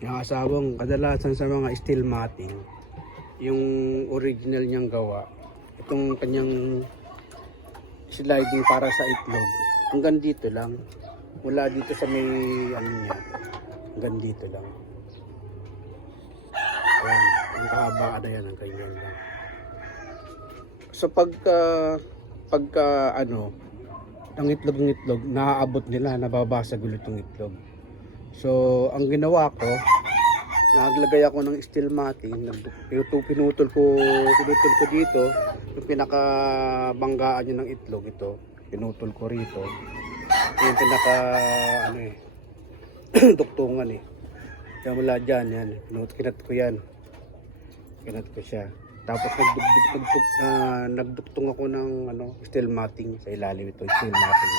Yung asawang kadalasan sa mga steel matting, yung original niyang gawa, itong kanyang sliding para sa itlog, hanggang dito lang. Mula dito sa may ano niya, hanggang dito lang. Ayan, ang kahabaan na yan, ang ganyan lang. So pagka ano, ang itlog, naaabot nila, nababasag ulit yung itlog. So ang ginawa ko, naglagay ako ng steel matting, pinutol ko dito, yung pinakabanggaan niya ng itlog, ito, pinutol ko rito. Yung pinaka ano duktungan Kaya mula dyan, yan, kinat ko siya. Tapos nagduktong ako ng steel matting sa ilalim, ito steel matting.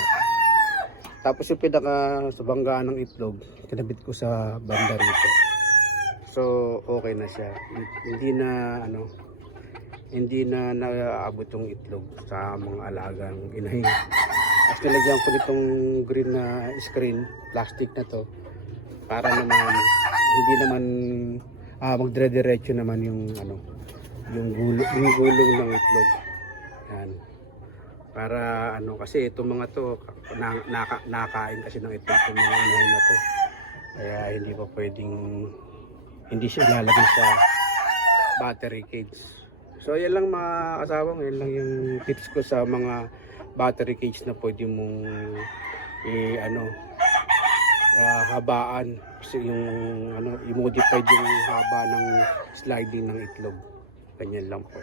Tapos yung pinaka sa banggaan ng itlog, kinabit ko sa banda rito. So okay na siya. Hindi na naaabot yung itlog sa mga alagang inahin. Tapos nilagyan ko nitong green na screen, plastic na to, para naman hindi naman magdire-diretso naman yung yung gulong ng itlog. Yan. Para kasi itong mga to nakain kasi ng itlog ng mga inahin na to. Kaya hindi pa pwedeng hindi siya ilalagay sa battery cage. So yan lang mga kasawang, yan lang yung tips ko sa mga battery cage na pwede mong habaan, kasi yung i-modify yung haba ng sliding ng itlog. Ganyan lang po.